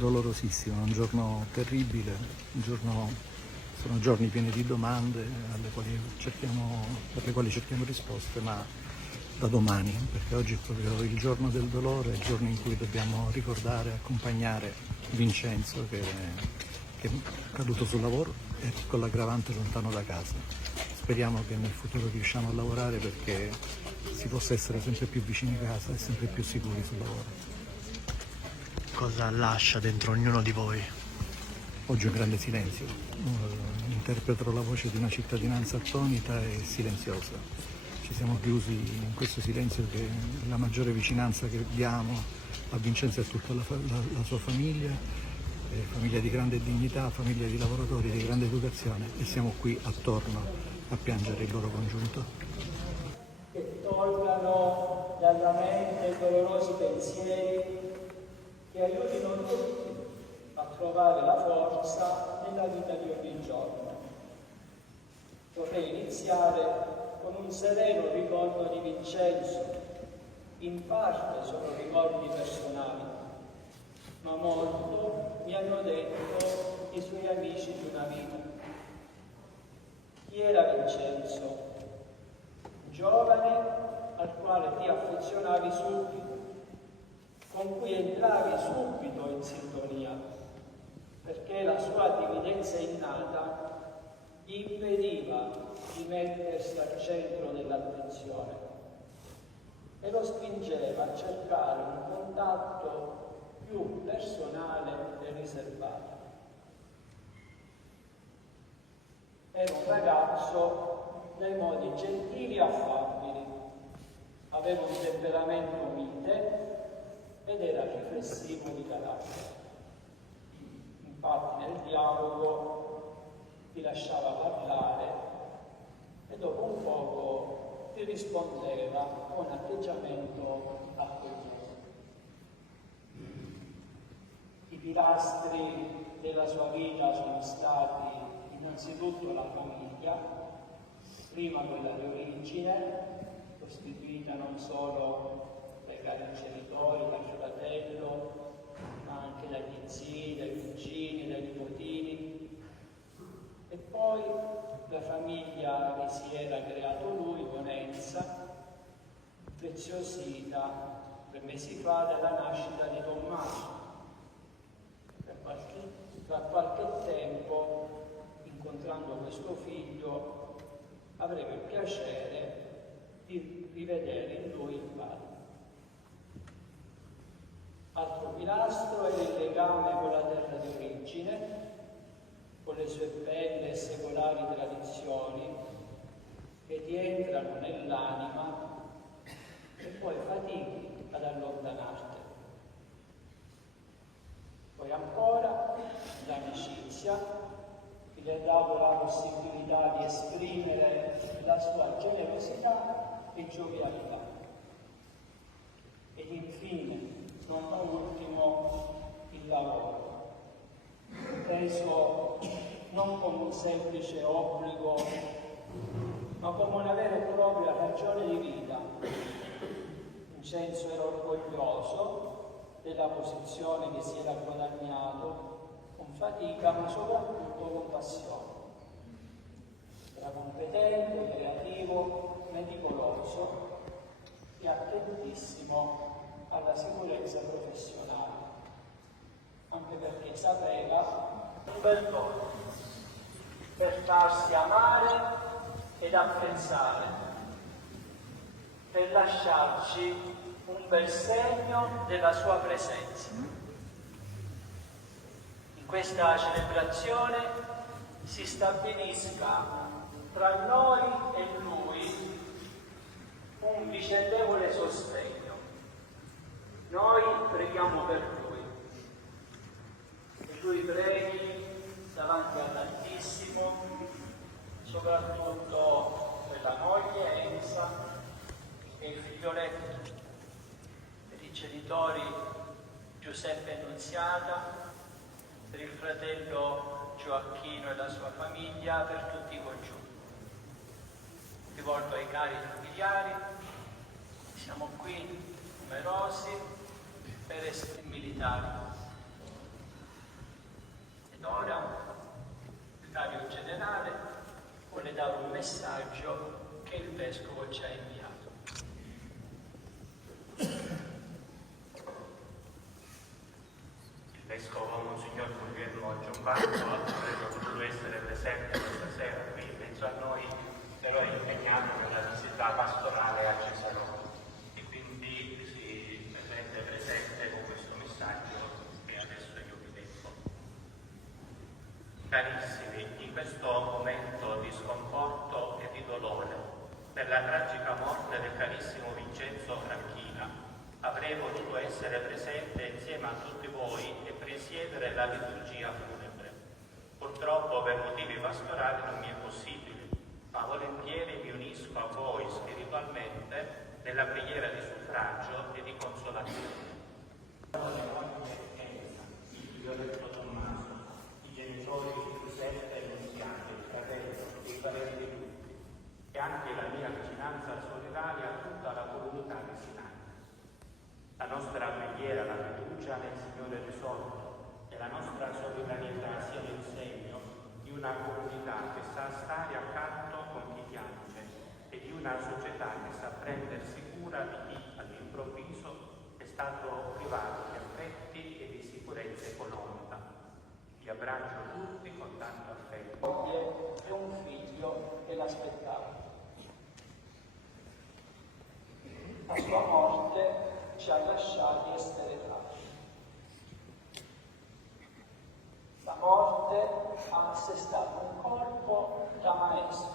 dolorosissimo, è un giorno terribile, sono giorni pieni di domande per le quali cerchiamo risposte, ma da domani, perché oggi è proprio il giorno del dolore, il giorno in cui dobbiamo ricordare, accompagnare Vincenzo che è caduto sul lavoro e con l'aggravante lontano da casa. Speriamo che nel futuro riusciamo a lavorare perché si possa essere sempre più vicini a casa e sempre più sicuri sul lavoro. Cosa lascia dentro ognuno di voi? Oggi è un grande silenzio, interpreto la voce di una cittadinanza attonita e silenziosa. Ci siamo chiusi in questo silenzio che è la maggiore vicinanza che diamo a Vincenzo e a tutta la sua famiglia, famiglia di grande dignità, famiglia di lavoratori di grande educazione, e siamo qui attorno a piangere il loro congiunto. Che tolgano dalla mente dolorosi pensieri, che aiutino tutti a trovare la forza nella vita di ogni giorno. Vorrei iniziare con un sereno ricordo di Vincenzo. In parte sono ricordi personali, ma molto mi hanno detto i suoi amici di una vita. Chi era Vincenzo? Giovane al quale ti affezionavi subito, con cui entravi subito in sintonia, perché la sua timidezza innata gli impediva di mettersi al centro dell'attenzione e lo spingeva a cercare un contatto più personale e riservato. Era un ragazzo dai modi gentili e affabili, aveva un temperamento mite ed era riflessivo di carattere. Infatti nel dialogo ti lasciava parlare e dopo un poco ti rispondeva con atteggiamento accogliente. I pilastri della sua vita sono stati innanzitutto la famiglia, prima quella di origine, costituita non solo dai cari genitori, dal fratello, ma anche dagli zii, dai cugini, dai nipotini. E poi la famiglia che si era creato lui con Elsa, preziosita 3 mesi fa dalla nascita di Tommaso. Tra qualche tempo, incontrando questo figlio, avrebbe il piacere di rivedere in lui il padre. Altro pilastro è il legame con la terra di origine, con le sue belle e secolari tradizioni che ti entrano nell'anima e poi fatichi ad allontanarti. Poi ancora l'amicizia che gli ha dato la possibilità di esprimere la sua generosità e giovialità. Ed infine, non da ultimo, il lavoro, inteso non come un semplice obbligo, ma come una vera e propria ragione di vita. Vincenzo era orgoglioso della posizione che si era guadagnato con fatica, ma soprattutto con passione. Era competente, creativo, meticoloso e attentissimo alla sicurezza professionale, anche perché sapeva un bel dono per farsi amare ed apprezzare, per lasciarci un bel segno della sua presenza. In questa celebrazione si stabilisca tra noi e lui un vicendevole sostegno. Noi preghiamo per lui e lui preghi davanti all'Altissimo, soprattutto per la moglie Elsa e il figlioletto, per i genitori Giuseppe e Nunziata, per il fratello Gioacchino e la sua famiglia, per tutti i congiunti. Rivolto ai cari familiari, siamo qui numerosi per essere militari. messaggio che il Vescovo ci ha inviato. Il Vescovo Monsignor Guglielmo Giombardo avrebbe potuto essere presente questa sera qui in mezzo a noi, però è impegnato nella visita pastorale a Cesarone e quindi si rende presente con questo messaggio che adesso io vi leggo. Carissimi, in questo momento di sconforto e di dolore per la tragica morte del carissimo Vincenzo Franchina, avrei voluto essere presente insieme a tutti voi e presiedere la liturgia funebre. Purtroppo per motivi pastorali non mi è possibile, ma volentieri mi unisco a voi spiritualmente nella preghiera di suffragio e di consolazione. Il figlio del Tommaso, i genitori di Giuseppe e Nunziata, il fratello e i parenti di tutti, e anche la mia vicinanza solidale a tutta la comunità vicinante. La nostra preghiera, la fiducia nel Signore risorto e la nostra solidarietà sia nel segno di una comunità che sa stare accanto con chi piange e di una società che sa prendersi cura di chi all'improvviso è stato privato di affetti e di sicurezza economica. Vi abbraccio tutti con tanto affetto. Moglie e un figlio che l'aspettava. La sua morte ci ha lasciati esterefatati. La morte ha assestato un corpo da maestro